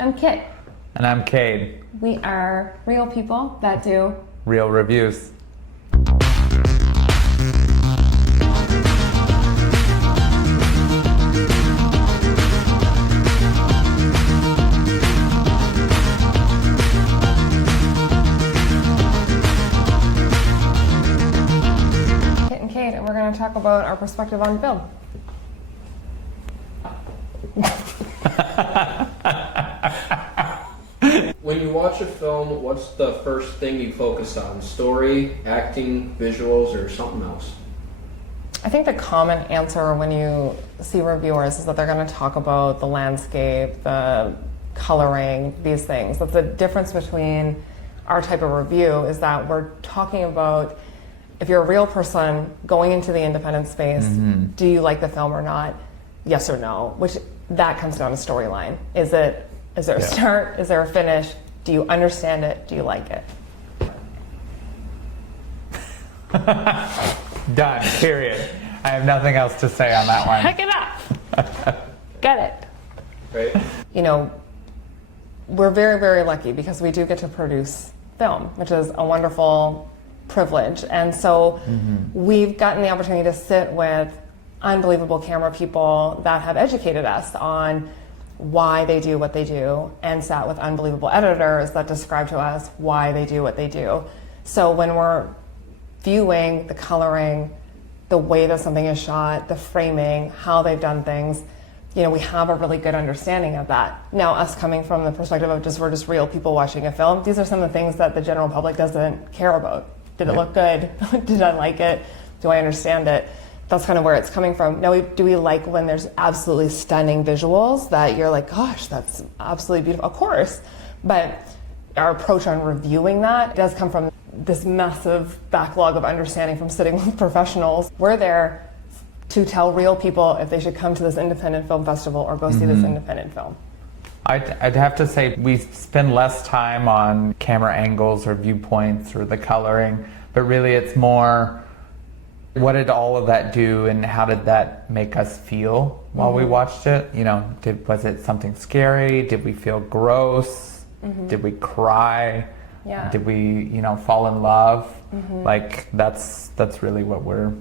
I'm Kit. And I'm Cade. We are real people that do real reviews. Kit and Cade, and we're going to talk about our perspective on film. When you watch a film, what's the first thing you focus on? Story, acting, visuals, or something else? I think the common answer when you see reviewers is that they're going to talk about the landscape, the coloring, these things. But the difference between our type of review is that we're talking about, if you're a real person going into the independent space, do you like the film or not? Yes or no, which that comes down to storyline. Is there a start? Is there a finish? Do you understand it? Do you like it? Done, period. I have nothing else to say on that one. Heck it up. Get it. Right? You know, we're very, very lucky because we do get to produce film, which is a wonderful privilege. And so we've gotten the opportunity to sit with unbelievable camera people that have educated us on why they do what they do, and sat with unbelievable editors that describe to us why they do what they do. So when we're viewing the coloring, the way that something is shot, the framing, how they've done things, you know, we have a really good understanding of that. Now, us coming from the perspective of we're just real people watching a film, these are some of the things that the general public doesn't care about. Did it look good? Did I like it? Do I understand it? That's kind of where it's coming from. Now, do we like when there's absolutely stunning visuals that you're like, gosh, that's absolutely beautiful? Of course. But our approach on reviewing that does come from this massive backlog of understanding from sitting with professionals. We're there to tell real people if they should come to this independent film festival or go see this independent film. I'd have to say we spend less time on camera angles or viewpoints or the coloring, but really it's more, what did all of that do and how did that make us feel while we watched it? You know, was it something scary? Did we feel gross? Did we cry? Yeah. Did we, fall in love? Like that's really what we're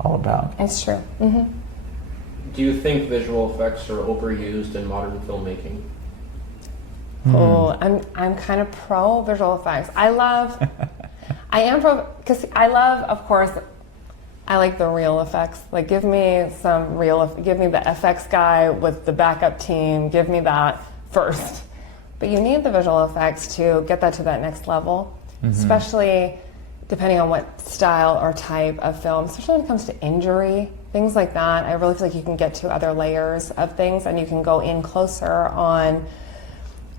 all about. It's true. Do you think visual effects are overused in modern filmmaking? Oh, I'm kind of pro visual effects. I am pro, because I love, of course, I like the real effects. Like, give me the FX guy with the backup team, give me that first. But you need the visual effects to get that to that next level, especially depending on what style or type of film, especially when it comes to injury, things like that. I really feel like you can get to other layers of things and you can go in closer on,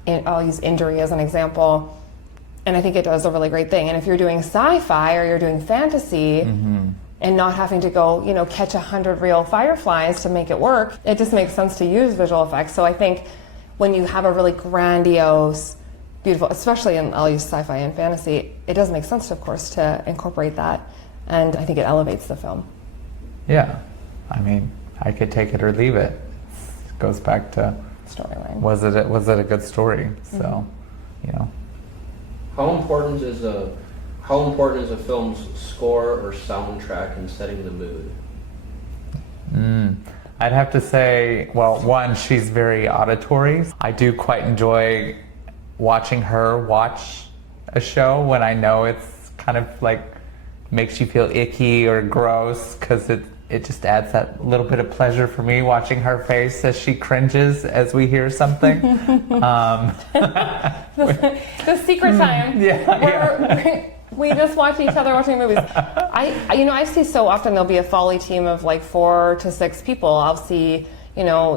I'll use injury as an example, and I think it does a really great thing. And if you're doing sci-fi or you're doing fantasy, and not having to go, catch 100 real fireflies to make it work, it just makes sense to use visual effects. So I think when you have a really grandiose, beautiful, especially I'll use sci-fi and fantasy, it does make sense, of course, to incorporate that. And I think it elevates the film. Yeah. I mean, I could take it or leave it. It goes back to Storyline. Was it a good story? So, How important is a film's score or soundtrack in setting the mood? I'd have to say, well, one, she's very auditory. I do quite enjoy watching her watch a show when I know it's kind of like makes you feel icky or gross, because it just adds that little bit of pleasure for me watching her face as she cringes as we hear something. The secret time. We just watch each other watching movies. I see so often there'll be a Foley team of like 4 to 6 people. I'll see,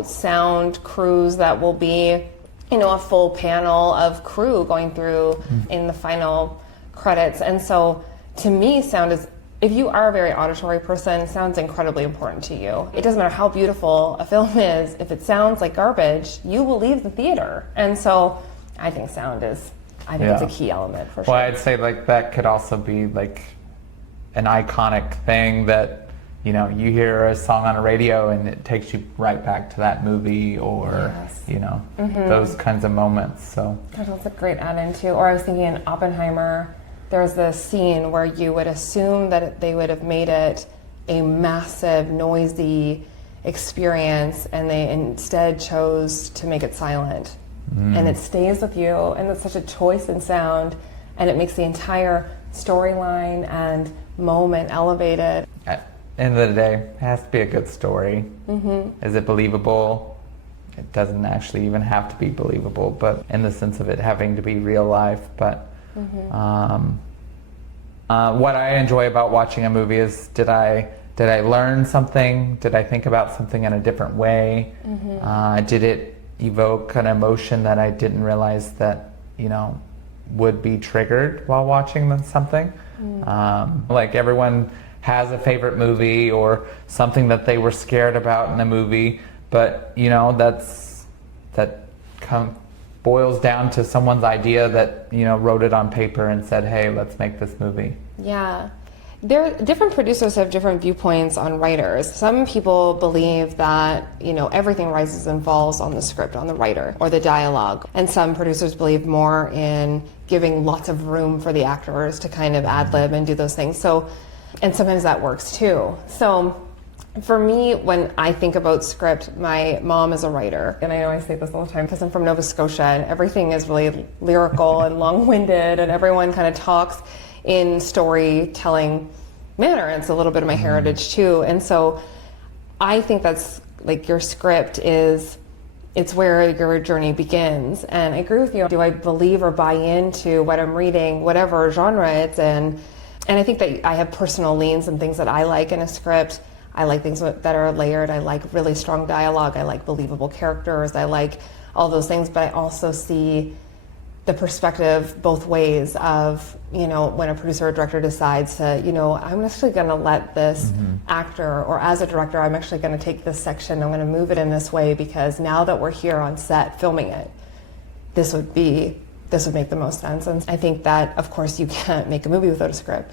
sound crews that will be, a full panel of crew going through in the final credits. And so to me, sound is, if you are a very auditory person, sound's incredibly important to you. It doesn't matter how beautiful a film is, if it sounds like garbage, you will leave the theater. And so I think sound is, it's a key element for sure. Well, I'd say like that could also be like an iconic thing that you know, you hear a song on a radio and it takes you right back to that movie, or Yes. you know, those kinds of moments. So Gosh, that's a great add-in too. Or I was thinking in Oppenheimer, there's this scene where you would assume that they would have made it a massive, noisy experience, and they instead chose to make it silent. And it stays with you, and it's such a choice in sound, and it makes the entire storyline and moment elevated. at the end of the day, it has to be a good story. Is it believable? It doesn't actually even have to be believable, but in the sense of it having to be real life. But what I enjoy about watching a movie is, did I learn something? Did I think about something in a different way? Did it evoke an emotion that I didn't realize that, you know, would be triggered while watching something? Like everyone has a favorite movie or something that they were scared about in a movie, but you know, that boils down to someone's idea that, you know, wrote it on paper and said, hey, let's make this movie. Yeah. Different producers have different viewpoints on writers. Some people believe that, you know, everything rises and falls on the script, on the writer or the dialogue. And some producers believe more in giving lots of room for the actors to kind of ad-lib and do those things. So, and sometimes that works too. So for me, when I think about script, my mom is a writer. And I know I say this all the time because I'm from Nova Scotia, and everything is really lyrical and long-winded, and everyone kind of talks in storytelling manner. And it's a little bit of my heritage too. And so I think that's like, your script is, it's where your journey begins. And I agree with you. Do I believe or buy into what I'm reading, whatever genre it's in? And I think that I have personal leans and things that I like in a script. I like things that are layered. I like really strong dialogue. I like believable characters. I like all those things, but I also see the perspective both ways of, you know, when a producer or director decides to, you know, I'm actually going to let this actor, or as a director, I'm actually going to take this section, I'm going to move it in this way, because now that we're here on set filming it, this would make the most sense. And I think that, of course, you can't make a movie without a script.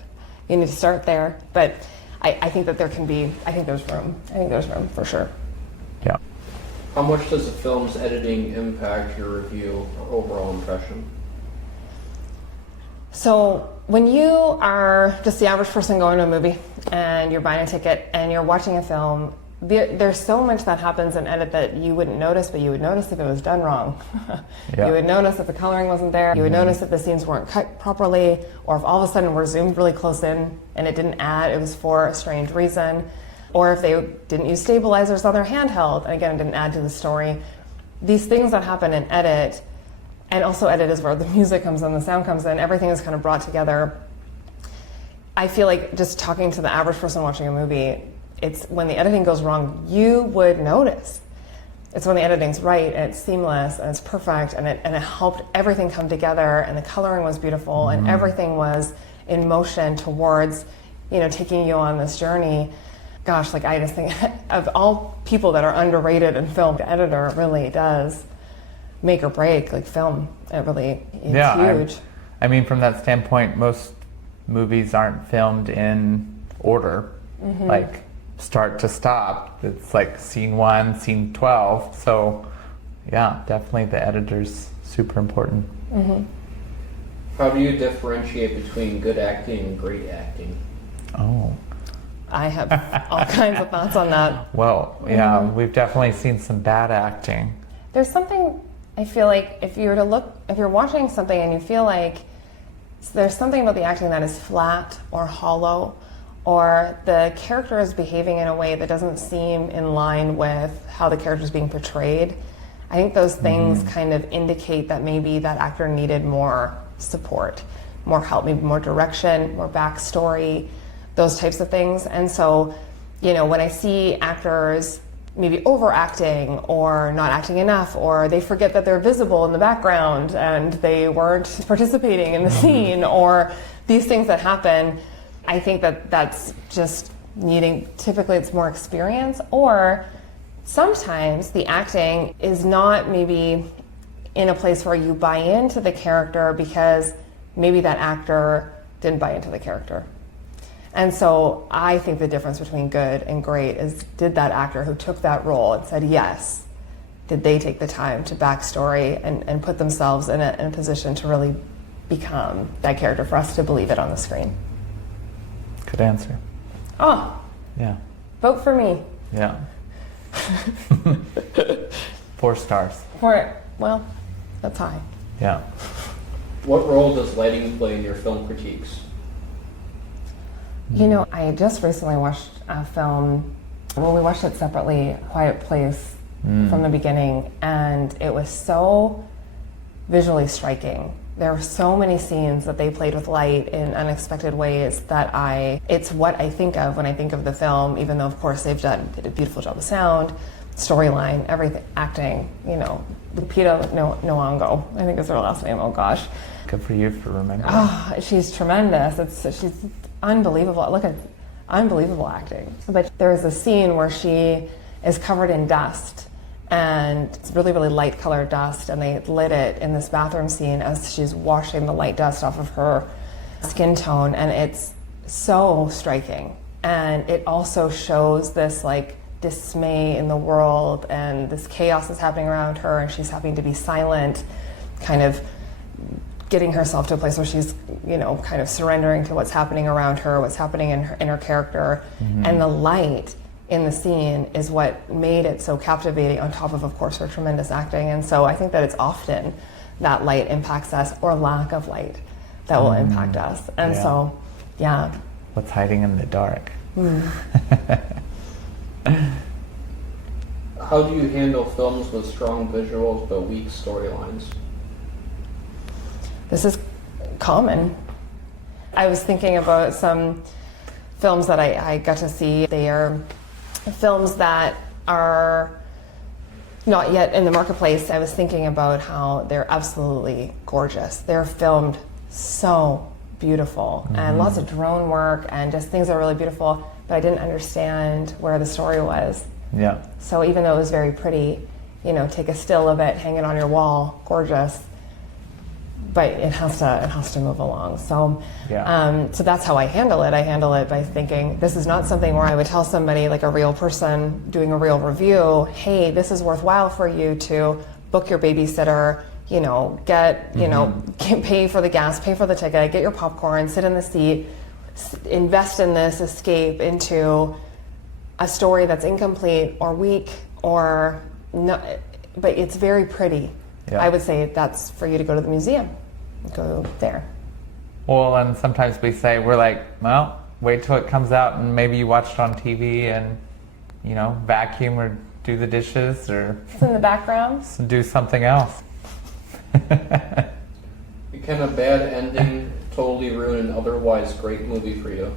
You need to start there. But I think that I think there's room. I think there's room for sure. Yeah. How much does a film's editing impact your review or overall impression? So when you are just the average person going to a movie and you're buying a ticket and you're watching a film, there's so much that happens in edit that you wouldn't notice, but you would notice if it was done wrong. Yeah. You would notice if the coloring wasn't there. You would notice if the scenes weren't cut properly, or if all of a sudden we're zoomed really close in and it didn't add, it was for a strange reason. Or if they didn't use stabilizers on their handheld, and again, it didn't add to the story. These things that happen in edit, and also edit is where the music comes in, the sound comes in, everything is kind of brought together. I feel like just talking to the average person watching a movie, it's when the editing goes wrong, you would notice. It's when the editing's right and it's seamless and it's perfect and it helped everything come together, and the coloring was beautiful and everything was in motion towards, you know, taking you on this journey. Gosh, like I just think of all people that are underrated in film, the editor really does make or break like film. It really is huge. I mean, from that standpoint, most movies aren't filmed in order, like start to stop. It's like scene 1, scene 12. So yeah, definitely the editor's super important. How do you differentiate between good acting and great acting? Oh. I have all kinds of thoughts on that. Well, yeah, we've definitely seen some bad acting. There's something, I feel like if you're watching something and you feel like there's something about the acting that is flat or hollow, or the character is behaving in a way that doesn't seem in line with how the character is being portrayed, I think those things kind of indicate that maybe that actor needed more support, more help, maybe more direction, more backstory, those types of things. And so, you know, when I see actors maybe overacting or not acting enough, or they forget that they're visible in the background and they weren't participating in the scene, or these things that happen, I think that that's just needing, typically it's more experience, or sometimes the acting is not maybe in a place where you buy into the character because maybe that actor didn't buy into the character. And so I think the difference between good and great is, did that actor who took that role and said yes, did they take the time to backstory and put themselves in a position to really become that character for us to believe it on the screen? Good answer. Oh, Yeah. vote for me. Yeah. 4 stars. Well, that's high. Yeah. What role does lighting play in your film critiques? You know, I just recently watched a film, well, we watched it separately, Quiet Place, from the beginning, and it was so visually striking. There were so many scenes that they played with light in unexpected ways that it's what I think of when I think of the film, even though, of course, they did a beautiful job of sound, storyline, everything, acting, you know. Lupita Nyong'o, I think is her last name, oh gosh. Good for you for remembering. Oh, she's tremendous. She's unbelievable. Look at unbelievable acting. But there is a scene where she is covered in dust, and it's really, really light colored dust, and they lit it in this bathroom scene as she's washing the light dust off of her skin tone, and it's so striking. And it also shows this like dismay in the world, and this chaos is happening around her, and she's having to be silent, kind of getting herself to a place where she's, you know, kind of surrendering to what's happening around her, what's happening in her character. And the light in the scene is what made it so captivating, on top of course, her tremendous acting. And so I think that it's often that light impacts us, or lack of light that will impact us. And so, yeah. What's hiding in the dark? How do you handle films with strong visuals but weak storylines? This is common. I was thinking about some films that I got to see. They are films that are not yet in the marketplace. I was thinking about how they're absolutely gorgeous. They're filmed so beautiful, and lots of drone work and just things that are really beautiful, but I didn't understand where the story was. Yeah. So even though it was very pretty, you know, take a still of it, hang it on your wall, gorgeous, but it has to move along. So, so that's how I handle it. I handle it by thinking, this is not something where I would tell somebody, like a real person doing a real review, hey, this is worthwhile for you to book your babysitter, you know, get, you know, pay for the gas, pay for the ticket, get your popcorn, sit in the seat, invest in this, escape into a story that's incomplete or weak or no, but it's very pretty. Yeah. I would say that's for you to go to the museum. Go there. Well, and sometimes we say, we're like, well, wait till it comes out and maybe you watch it on TV and, you know, vacuum or do the dishes or It's in the background. do something else. Can a bad ending totally ruin an otherwise great movie for you?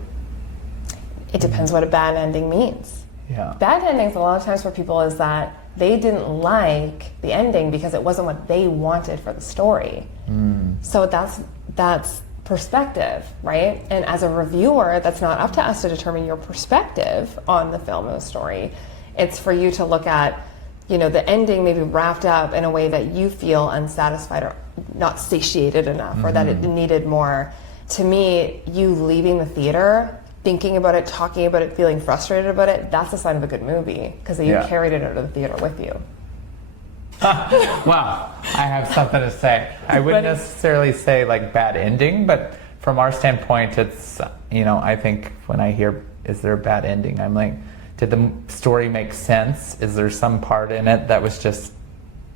It depends what a bad ending means. Yeah. Bad endings a lot of times for people is that they didn't like the ending because it wasn't what they wanted for the story. So that's perspective, right? And as a reviewer, that's not up to us to determine your perspective on the film or the story. It's for you to look at, you know, the ending maybe wrapped up in a way that you feel unsatisfied or not satiated enough, or that it needed more. To me, you leaving the theater, thinking about it, talking about it, feeling frustrated about it, that's a sign of a good movie, because you carried it out of the theater with you. Wow, I have something to say. I wouldn't necessarily say like bad ending, but from our standpoint, it's, you know, I think when I hear, is there a bad ending? I'm like, did the story make sense? Is there some part in it that was just,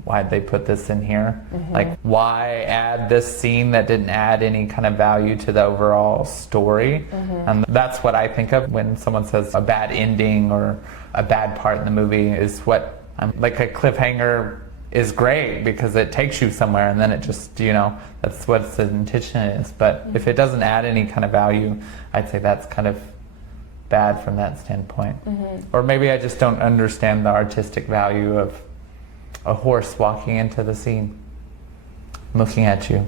why'd they put this in here? Like, why add this scene that didn't add any kind of value to the overall story? And that's what I think of when someone says a bad ending or a bad part in the movie is what, like a cliffhanger is great because it takes you somewhere and then it just, you know, that's what its intention is. But if it doesn't add any kind of value, I'd say that's kind of bad from that standpoint. Or maybe I just don't understand the artistic value of a horse walking into the scene, looking at you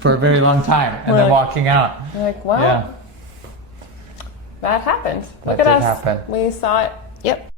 for a very long time, and then walking out. You're like, well, that happened. Look That at did us. happen. We saw it. Yep.